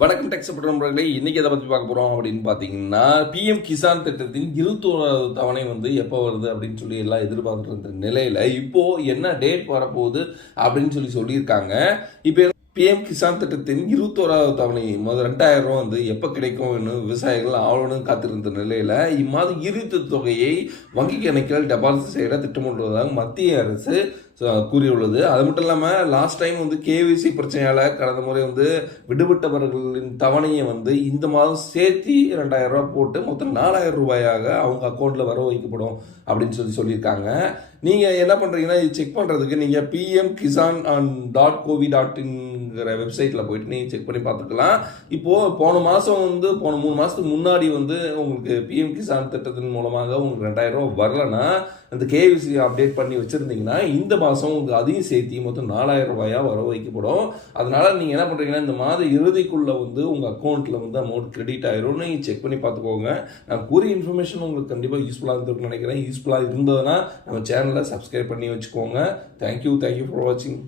வணக்கம் டெக்ஸ் நண்பர்களே, இன்னைக்கு எதை பற்றி பார்க்க போகிறோம் அப்படின்னு பார்த்தீங்கன்னா, பிஎம் கிசான் திட்டத்தின் 21வது தவணை எப்போ வருது அப்படின்னு சொல்லி எல்லாம் எதிர்பார்த்துட்டு இருந்த நிலையில் இப்போ என்ன டேட் வரப்போகுது அப்படின்னு சொல்லியிருக்காங்க. இப்போ பிஎம் கிசான் திட்டத்தின் 21வது தவணை முதல் 2000 ரூபா எப்போ கிடைக்கும்னு விவசாயிகள் ஆவலுடன் காத்திருந்த நிலையில் இம்மாதம் இறுதி தொகையை வங்கி கணக்கில் டெபாசிட் செய்ய திட்டமிட்டுள்ளதாக மத்திய அரசு கூறியுள்ளது. அது மட்டும் இல்லாமல் லாஸ்ட் டைம் கேவிசி பிரச்சனையால் கடந்த முறை விடுபட்டவர்களின் தவணையை இந்த மாதம் சேர்த்தி 2000 ரூபா போட்டு மொத்தம் 4000 ரூபாயாக அவங்க அக்கௌண்ட்டில் வர வைக்கப்படும் அப்படின்னு சொல்லியிருக்காங்க. நீங்கள் என்ன பண்ணுறீங்கன்னா, இது செக் பண்ணுறதுக்கு நீங்கள் pmkisan.covi.in வெப்சைட்டில் போயிட்டு நீங்கள் செக் பண்ணி பார்த்துக்கலாம். இப்போது போன மாதம் போன 3 மாதத்துக்கு முன்னாடி உங்களுக்கு பிஎம் கிசான் திட்டத்தின் மூலமாக உங்களுக்கு 2000 ரூபா வரலன்னா அந்த கேவிசி அப்டேட் பண்ணி வச்சுருந்தீங்கன்னா இந்த மாதம் உங்களுக்கு அதையும் சேர்த்தி மொத்தம் 4000 ரூபாயாக வர வைக்கப்படும். அதனால் நீங்கள் என்ன பண்ணுறீங்கன்னா, இந்த மாத இறுதிக்குள்ளே உங்கள் அக்கௌண்ட்டில் அமௌண்ட் கிரெடிட் ஆயிரும். நீங்கள் செக் பண்ணி பார்த்துக்கோங்க. நான் கூறிய இன்ஃபர்மேஷன் உங்களுக்கு கண்டிப்பாக யூஸ்ஃபுல்லாக இருந்திருக்குன்னு நினைக்கிறேன். யூஸ்ஃபுல்லாக இருந்ததுன்னா நம்ம சேனலை சப்ஸ்கிரைப் பண்ணி வச்சுக்கோங்க. தேங்க்யூ ஃபார் வாட்சிங்.